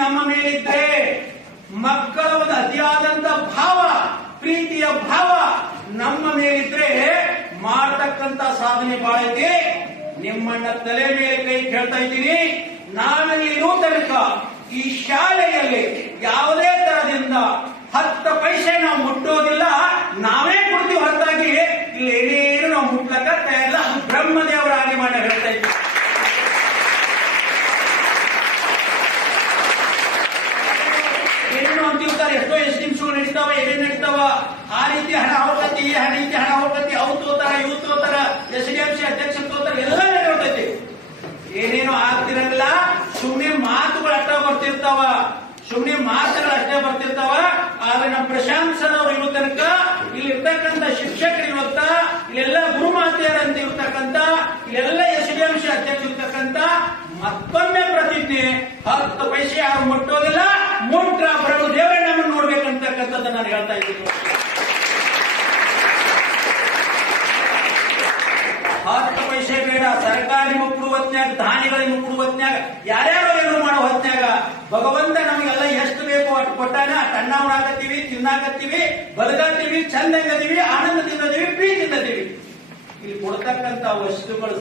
ನಮ್ಮ ಮೇಲಿದ್ರೆ, ಮಕ್ಕಳ ಒಂದು ಅತಿಯಾದಂತ ಭಾವ, ಪ್ರೀತಿಯ ಭಾವ ನಮ್ಮ ಮೇಲಿದ್ರೆ ಮಾಡತಕ್ಕಂತ ಸಾಧನೆ ಬಹಳ ಐತಿ. ನಿಮ್ಮನ್ನ ತಲೆ ಮೇಲೆ ಕೈ ಕೇಳ್ತಾ ಇದ್ದೀನಿ. ನಾವಿಲ್ಲಿರೋ ತನಕ ಈ ಶಾಲೆಯಲ್ಲಿ ಯಾವುದೇ ತರದಿಂದ 10 ಪೈಸೆ ನಾವು ಮುಟ್ಟೋದಿಲ್ಲ, ನಾವೇ ಕೊಡ್ತೀವಿ ಹೊರತಾಗಿ ಇಲ್ಲಿ ಏನೇನು ನಾವು ಮುಟ್ಲಕ್ಕ ತಯಾರಿಲ್ಲ. ಅದು ಬ್ರಹ್ಮದೇವರ ಆನೆ ಮಾಡಿ ಹೇಳ್ತಾ ಇದ್ದೀವಿ. ಏನೇನು ಅಂತಿರ್ತಾರೆ, ಎಷ್ಟೋ ಎಸ್ಟಿಮ್ಸ್ಗಳು ನಡೀತಾವ, ಏನೇನು ನಡೀತಾವ, ಆ ರೀತಿ ಹಣ ಹೋಗತಿ, ಈ ರೀತಿ ಹಣ ಹೋಗತಿ, ಅವು ತೋತಾರ, ಇವು ತೋತಾರ, SDMC ಅಧ್ಯಕ್ಷ ತೋತಾರ, ಎಲ್ಲ ನಡೆಯೋತೈತಿ. ಏನೇನು ಆಗ್ತಿರಂಗಿಲ್ಲ, ಸುಮ್ಮನೆ ಮಾತುಗಳು ಅಷ್ಟ ಬರ್ತಿರ್ತಾವ, ಸುಮ್ಮನೆ ಮಾತುಗಳು ಅಷ್ಟೇ ಬರ್ತಿರ್ತಾವ. ಆದ್ರೆ ನಮ್ಮ ಪ್ರಶಾಂತ್ ಸರ್ ಅವರು ಇರೋ ತನಕ ಇಲ್ಲಿ ಇರ್ತಕ್ಕಂಥ ಶಿಕ್ಷಕರು ಇವತ್ತ, ಇಲ್ಲೆಲ್ಲ ಗುರುಮಾತೆಯರಂತ ಇರ್ತಕ್ಕಂಥ, ಇಲ್ಲೆಲ್ಲ SDMC ಅಧ್ಯಕ್ಷ ಇರ್ತಕ್ಕಂಥ ಮತ್ತೊಮ್ಮೆ ಪ್ರತಿಜ್ಞೆ, 10 ಪೈಸೆ ಯಾರು ಮುಟ್ಟೋದಿಲ್ಲ, ಮುಟ್ರ ಪ್ರಭು ದೇವರೇ ನಮ್ಮನ್ನು ನೋಡ್ಬೇಕಂತಕ್ಕಂಥದ್ದು ನಾನು ಹೇಳ್ತಾ ಇದ್ದೀನಿ. 10 ಪೈಸೆ ಬೇಡ, ಸರ್ಕಾರಿ ಮುಕ್ಕುಡು ಹೊತ್ನ್ಯಾಗ, ದಾನಿಗಳಿಗೆ ಮುಕ್ಕುಡು ಹೊತ್ನ್ಯಾಗ, ಯಾರ್ಯಾರೋ ಏನು ಮಾಡೋ ಹೊತ್ನ್ಯಾಗ ಭಗವಂತ ನಮಗೆಲ್ಲ ಎಷ್ಟು ಬೇಕೋ ಅಷ್ಟು ಕೊಟ್ಟಾನ. ಅಣ್ಣ ಉಣಾಕತ್ತೀವಿ, ತಿನ್ನಾಕತ್ತೀವಿ, ಬದುಕತ್ತೀವಿ, ಚಂದಂಗದೀವಿ, ಆನಂದದಿಂದದೀವಿ, ಪ್ರೀತಿಯಿಂದದೀವಿ. ಇಲ್ಲಿ ಕೊಡ್ತಕ್ಕಂಥ ವಸ್ತುಗಳು